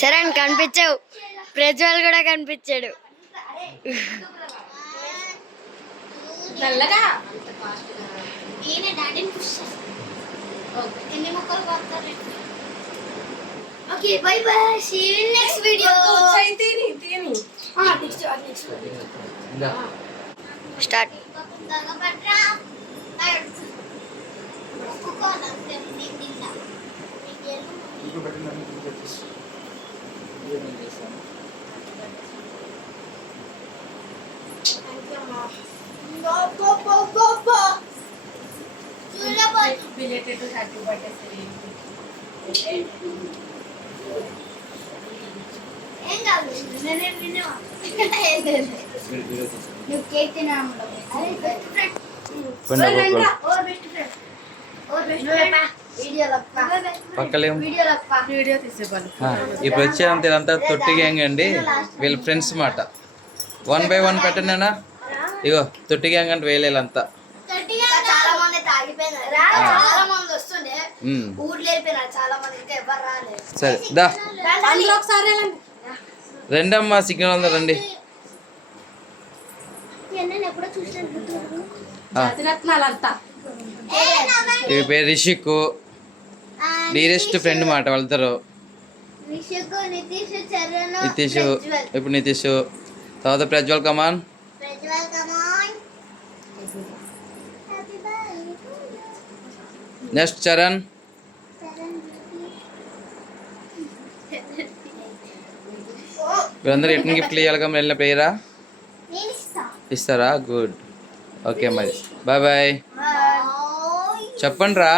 చరణ్ కనిపించావు, ప్రజ్వల్ కూడా కనిపించాడు. Okay bye bye, see you in next video. Start. నువ్వు కేక్ తిన్నాను. ఇప్పుడు వచ్చేంత ఇదంతా తొట్టి గ్యాంగ్ అండి, వీళ్ళ ఫ్రెండ్స్ మాట. 1 by 1 పెట్టండి అన్న. ఇగో తొట్టి గ్యాంగ్ అంటే వేలేలంతా. చాలా మంది తాగిపోయినారు, చాలా మంది వస్తుండే ఊర్లో అయిపోయినారు, చాలా మంది ఇంకా ఎవరు రాలేదు. సరే దా రెండమ్మా, సిగ్నల్ ఉందా రండి. ఎప్పుడో చూసినట్టు ఇవి పేరు రిషిక్, డీరెస్ట్ ఫ్రెండ్ మాట వెళ్తారు. నితీష్, ఇప్పుడు నితీష్, తర్వాత ప్రజ్వల్. కమాన్ నెక్స్ట్ చరణ్. వీళ్ళందరూ రిటర్న్ గిఫ్ట్లు ఇవ్వాలి కదా, వెళ్ళిన ప్లేయరా ఇస్తారా? గుడ్, ఓకే మరి బాయ్ బాయ్ చెప్పండి రా.